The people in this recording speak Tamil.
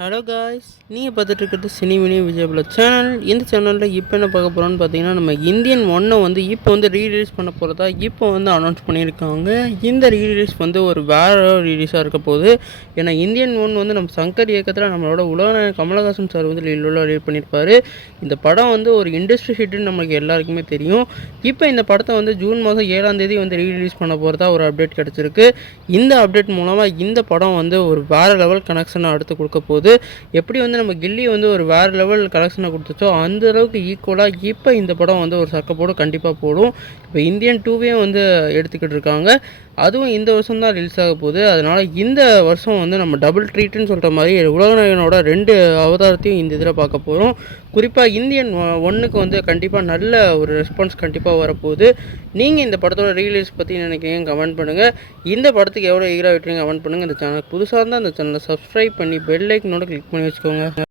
ஹலோ காய்ஸ், நீங்கள் பார்த்துட்டு இருக்கிறது சினிமினி விஜயபுல சேனல். இந்த சேனலில் இப்போ என்ன பார்க்க போகிறோன்னு பார்த்தீங்கன்னா, நம்ம இந்தியன் ஒன்னை வந்து இப்போ வந்து ரீரிலீஸ் பண்ண போகிறதா இப்போ வந்து அனௌன்ஸ் பண்ணியிருக்காங்க. இந்த ரீரிலீஸ் வந்து ஒரு வேறு ரீலீஸாக இருக்க போகுது. ஏன்னா இந்தியன் ஒன் வந்து நம்ம சங்கர் இயக்கத்தில் நம்மளோட உலகநாயகன் கமலஹாசன் சார் வந்து ரிலீஸ் பண்ணியிருப்பார். இந்த படம் வந்து ஒரு இண்டஸ்ட்ரி ஹிட்டுன்னு நம்மளுக்கு எல்லாருக்குமே தெரியும். இப்போ இந்த படத்தை வந்து ஜூன் மாதம் 7ஆம் தேதி வந்து ரீரிலீஸ் பண்ண போகிறதா ஒரு அப்டேட் கிடச்சிருக்கு. இந்த அப்டேட் மூலமாக இந்த படம் வந்து ஒரு வேறு லெவல் கனெக்ஷனை அடுத்து கொடுக்க போகுது. எப்படி வந்து நம்ம கில்லி வந்து ஒரு வேறு லெவல் கலெக்ஷனை கொடுத்துச்சோ அந்த அளவுக்கு ஈக்குவலாக இப்போ இந்த படம் வந்து ஒரு சக்கப்போடு கண்டிப்பாக போடும். இப்போ இந்தியன் 2வையும் வந்து எடுத்துக்கிட்டு இருக்காங்க. அதுவும் இந்த வருஷம் தான் ரிலீஸ் ஆக போகுது. அதனால் இந்த வருஷம் வந்து நம்ம டபுள் ட்ரீட்டுன்னு சொல்கிற மாதிரி உலகநாயகனோட 2 அவதாரத்தையும் இந்த இதில் பார்க்க போகிறோம். குறிப்பாக இந்தியன் ஒன்றுக்கு வந்து கண்டிப்பாக நல்ல ஒரு ரெஸ்பான்ஸ் கண்டிப்பாக வரப்போகுது. நீங்கள் இந்த படத்தோட ரீலீஸ் பற்றி நினைக்கிறீங்க கமெண்ட் பண்ணுங்கள். இந்த படத்துக்கு எவ்வளோ ஈராக விட்டுறீங்க கமெண்ட் பண்ணுங்கள். இந்த சேனல் புதுசாக இருந்தால் அந்த சேனலை சப்ஸ்கிரைப் பண்ணி பெல் ஐக்கனோட கிளிக் பண்ணி வச்சுக்கோங்க.